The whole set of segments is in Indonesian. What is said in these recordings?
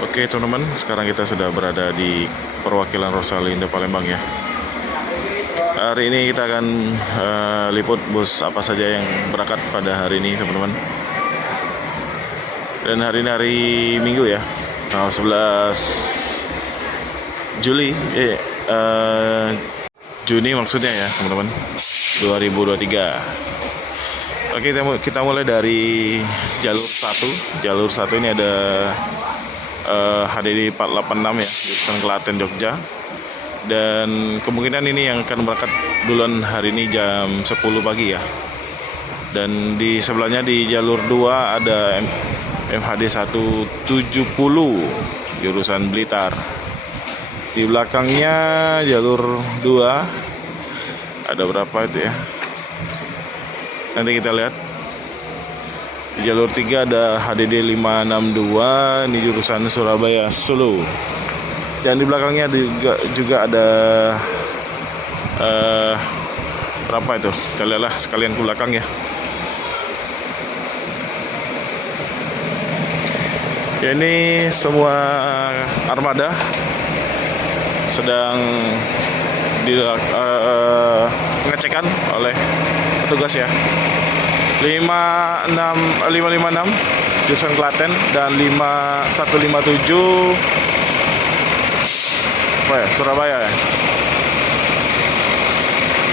Oke teman-teman, sekarang kita sudah berada di perwakilan Rosalinda Palembang ya. Hari ini kita akan liput bus apa saja yang berangkat pada hari ini teman-teman. Dan hari ini hari Minggu ya, tanggal 11 Juni maksudnya ya teman-teman, 2023. Oke, kita mulai dari jalur 1. Jalur 1 ini ada HDD 486 ya, jurusan Klaten Jogja. Dan kemungkinan ini yang akan berangkat duluan hari ini jam 10 pagi ya. Dan di sebelahnya di jalur 2 ada MHD 170 jurusan Blitar. Di belakangnya jalur 2 ada berapa itu ya, nanti kita lihat. Di jalur 3 ada HDD 562, ini jurusan Surabaya Solo. Dan di belakangnya juga ada berapa itu? Kita lihatlah sekalian ke belakang ya. Ya, ini semua armada sedang pengecekan oleh petugas ya. 556 jurusan Klaten dan 157 Surabaya ya.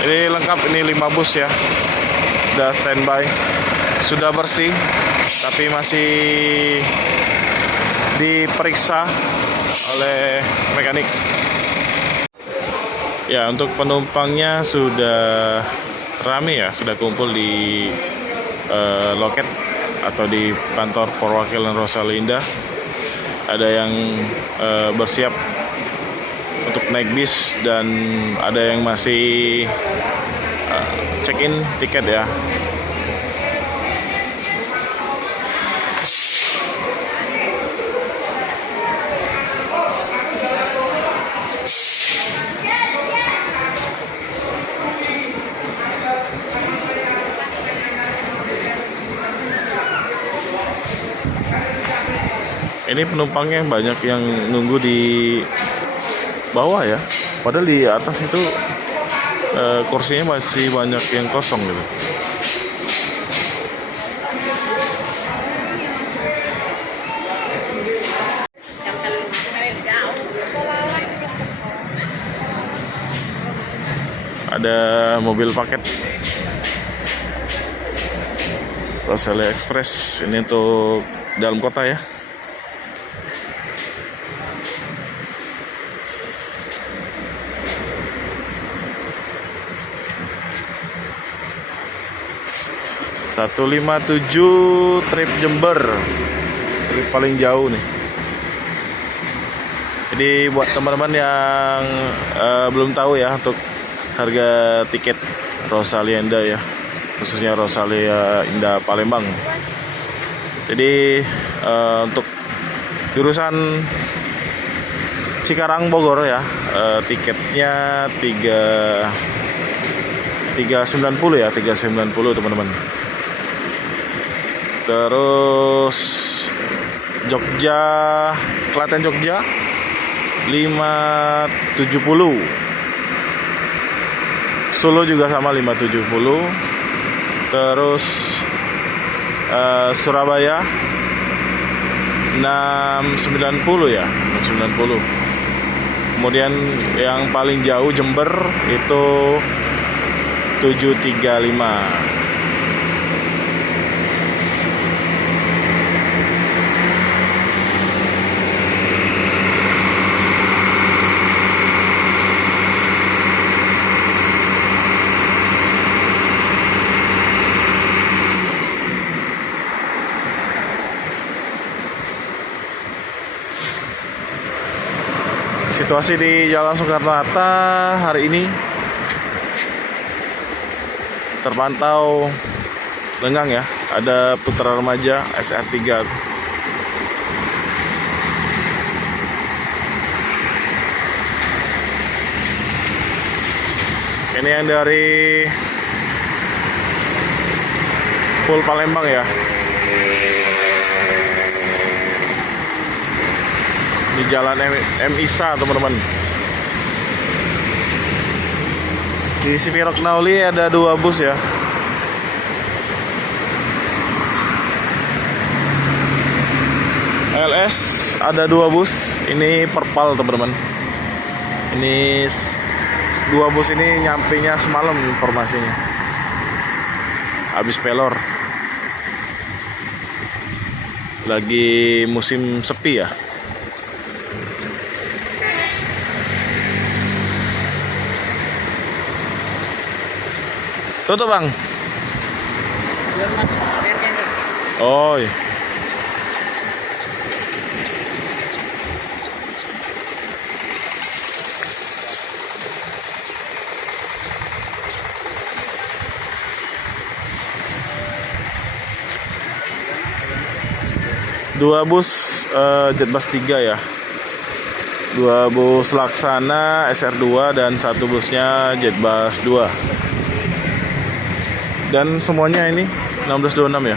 Ini lengkap, ini 5 bus ya, sudah standby, sudah bersih, tapi masih diperiksa oleh mekanik. Ya, untuk penumpangnya sudah rame ya, sudah kumpul di loket atau di kantor perwakilan Rosalinda. Ada yang bersiap untuk naik bis dan ada yang masih check-in tiket ya. Ini penumpangnya banyak yang nunggu di bawah ya, padahal di atas itu kursinya masih banyak yang kosong gitu. Ada mobil paket Rosalia Express, ini untuk dalam kota ya. Satu 157 trip Jember, trip paling jauh nih. Jadi buat teman-teman yang belum tahu ya, untuk harga tiket Rosalinda ya, khususnya Rosalinda Palembang. Jadi untuk jurusan Cikarang Bogor ya, tiketnya 390 ya, 390 teman-teman. Terus Jogja, Klaten Jogja 570. Solo juga sama 570. Terus Surabaya 690 ya, 690. Kemudian yang paling jauh Jember itu 735. Situasi di Jalan Soekarno-Hatta hari ini terpantau lengang ya. Ada putra remaja SR3. Ini yang dari full Palembang ya. di Jalan M. Isa, teman-teman. Di Sipirok Nauli ada 2 bus ya. LS ada 2 bus. Ini perpal, teman-teman. Ini 2 bus ini nyampainya semalam informasinya. Habis pelor. Lagi musim sepi ya. Tutup, Bang. Oh iya. Dua bus Jetbus 3 ya. 2 bus Laksana SR2 dan 1 busnya Jetbus 2. Dan semuanya ini 1626 ya.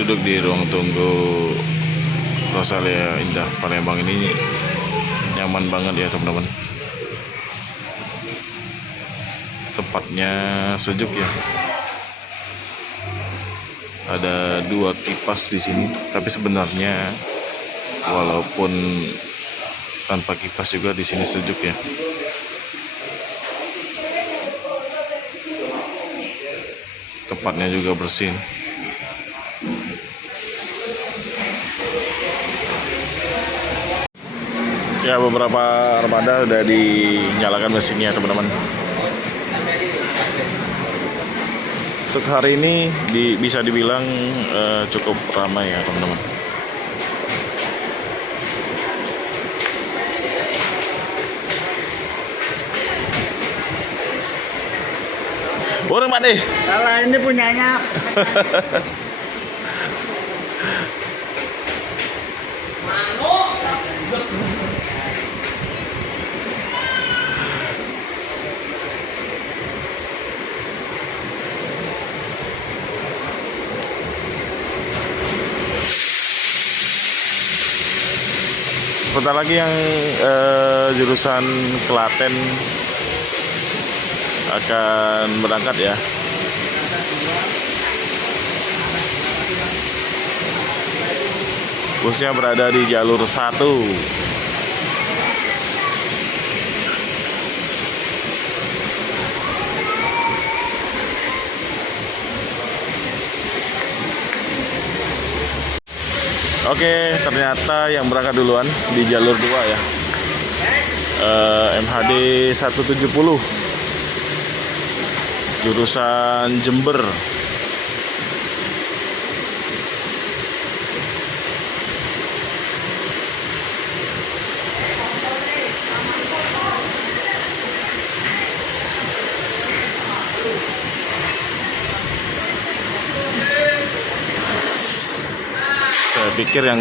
Duduk di ruang tunggu Rosalia Indah Palembang ini nyaman banget ya, teman-teman. Tempatnya sejuk ya. Ada 2 kipas di sini, tapi sebenarnya walaupun tanpa kipas juga di sini sejuk ya. Tempatnya juga bersih. Ya, beberapa armada udah dinyalakan mesinnya, teman-teman. Untuk hari ini bisa dibilang cukup ramai ya, teman-teman. Boleh, Pak deh. Salah, ini punyanya. Sebentar lagi yang jurusan Klaten akan berangkat ya. Busnya berada di jalur 1. Oke, ternyata yang berangkat duluan di jalur 2 ya. MHD 170 jurusan Jember. Saya pikir yang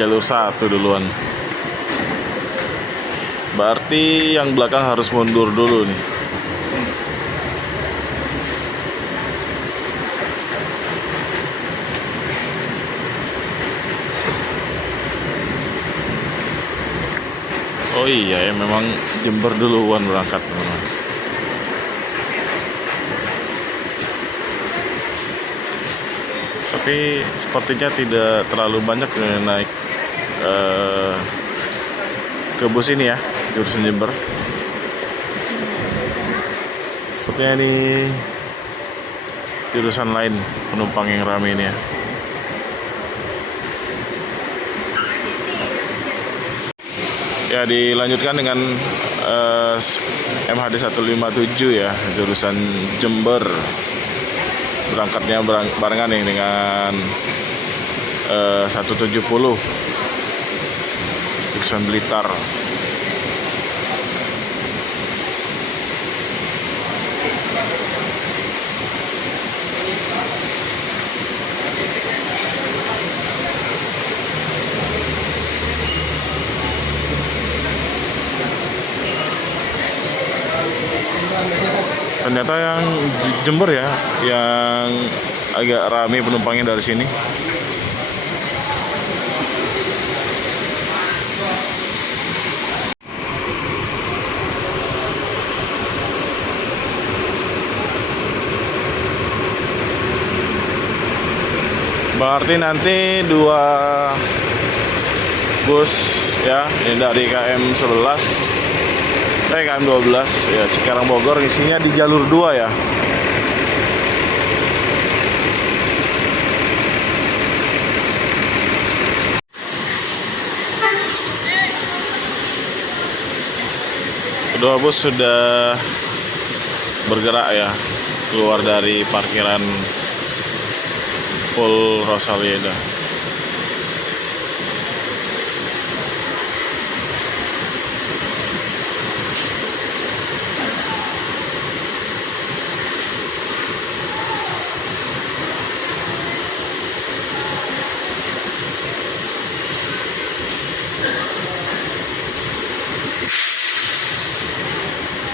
jalur 1 duluan. Berarti yang belakang harus mundur dulu nih. Oh iya ya, memang Jember duluan berangkat, teman-teman. Tapi sepertinya tidak terlalu banyak yang naik ke bus ini ya, jurusan Jember. Sepertinya ini jurusan lain penumpang yang ramai ini ya. Ya, dilanjutkan dengan MHD 157 ya, jurusan Jember. Berangkatnya barengan nih dengan 170 jurusan Blitar. Ternyata yang Jember ya, yang agak ramai penumpangnya dari sini. Berarti nanti 2 bus ya, ini dari KM 11, KM 12 ya, Cikarang Bogor, isinya di jalur 2 ya. Kedua bus sudah bergerak ya, keluar dari parkiran Pol Rosalia.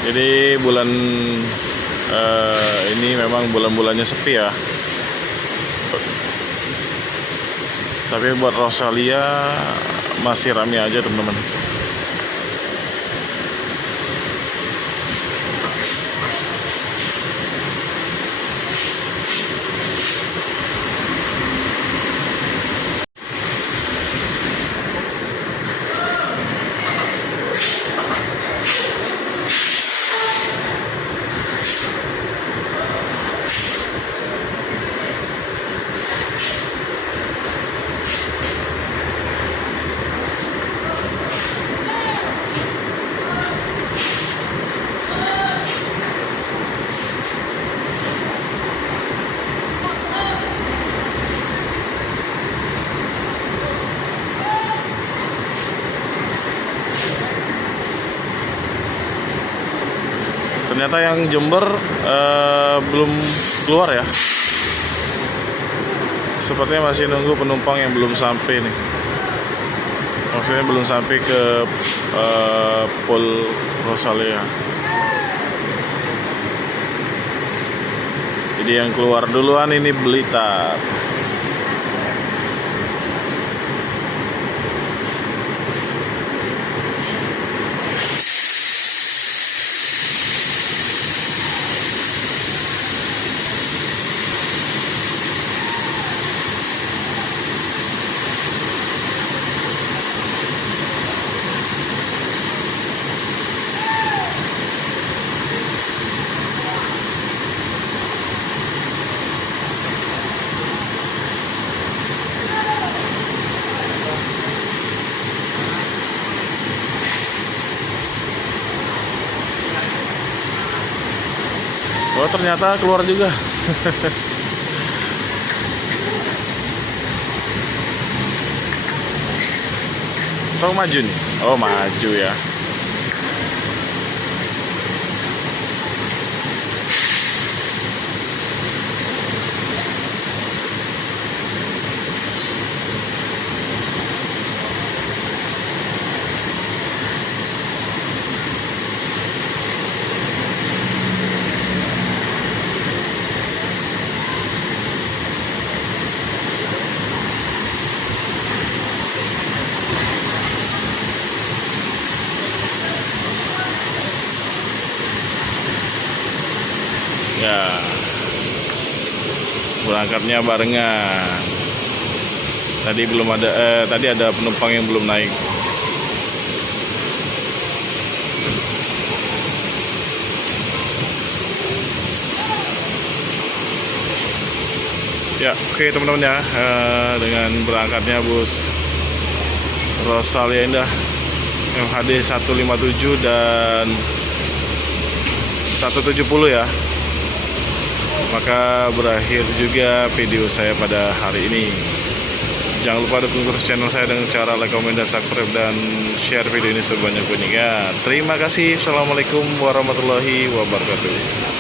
Jadi bulan ini memang bulan-bulannya sepi ya. Tapi buat Rosalia masih ramai aja teman-teman. Ternyata yang Jember belum keluar ya. Sepertinya masih nunggu penumpang yang belum sampai nih. Maksudnya belum sampai ke Pol Rosalia. Jadi yang keluar duluan ini Blitar. Oh ternyata keluar juga. Oh maju nih. Oh maju ya. Ya, berangkatnya barengan. Tadi belum ada, tadi ada penumpang yang belum naik. Ya, oke teman-teman ya, dengan berangkatnya bus Rosalia Indah MHD 157 dan 170 ya. Maka berakhir juga video saya pada hari ini. Jangan lupa dukung terus channel saya dengan cara like, komen, dan subscribe, dan share video ini sebanyak-banyaknya. Terima kasih. Assalamualaikum warahmatullahi wabarakatuh.